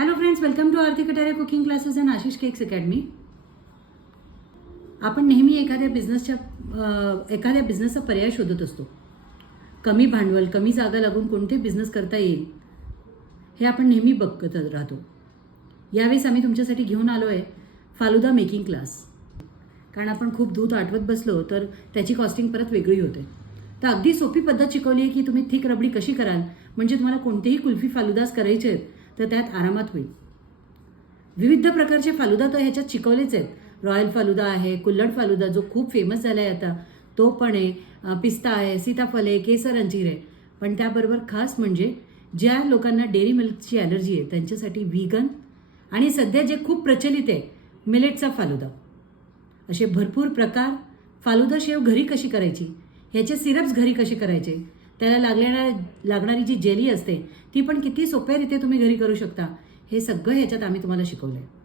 Hello friends welcome to Aarti Katare cooking classes and Ashish cakes academy आपण नेहमी एखाद्या बिझनेसच्या एखाद्या बिझनेसचा पर्याय शोधत असतो. कमी भांडवल कमी जागा लागून कोणते बिझनेस करता येईल हे आपण नेहमी बघत राहतो. यावेळेस आम्ही तुमच्यासाठी घेऊन आलो आहे फालुदा मेकिंग क्लास कारण आपण खूप दूध आठवत बसलो तर त्याची कॉस्टिंग परत वेगळी होते. तर अगदी सोपी पद्धत शिकवली आहे की तुम्ही थिक रबडी कशी कराल म्हणजे तुम्हाला कोणतेही कुल्फी फालुदास करायचे आहेत तर त्यात आरामात होईल. विविध प्रकारचे फालुदा तर ह्याच्यात शिकवलेच आहेत. रॉयल फालुदा आहे कुल्लड फालुदा जो खूप फेमस झाला आहे आता. तो पण आहे पिस्ता आहे सीताफल आहे केसर अंजीर आहे. पण त्याबरोबर खास म्हणजे ज्या लोकांना डेअरी मिल्कची ॲलर्जी आहे त्यांच्यासाठी व्हीगन आणि सध्या जे खूप प्रचलित आहे मिलेटचा फालुदा. असे भरपूर प्रकार फालुदा शेव घरी कशी करायची? ह्याचे सिरप्स घरी कसे करायचे? त्याला लागलेल्या लागणारी जी जेली असते ती पण किती सोप्या रीते तुम्ही घरी करू शकता. हे सगळं ह्याच्यात आम्ही तुम्हाला शिकवलं आहे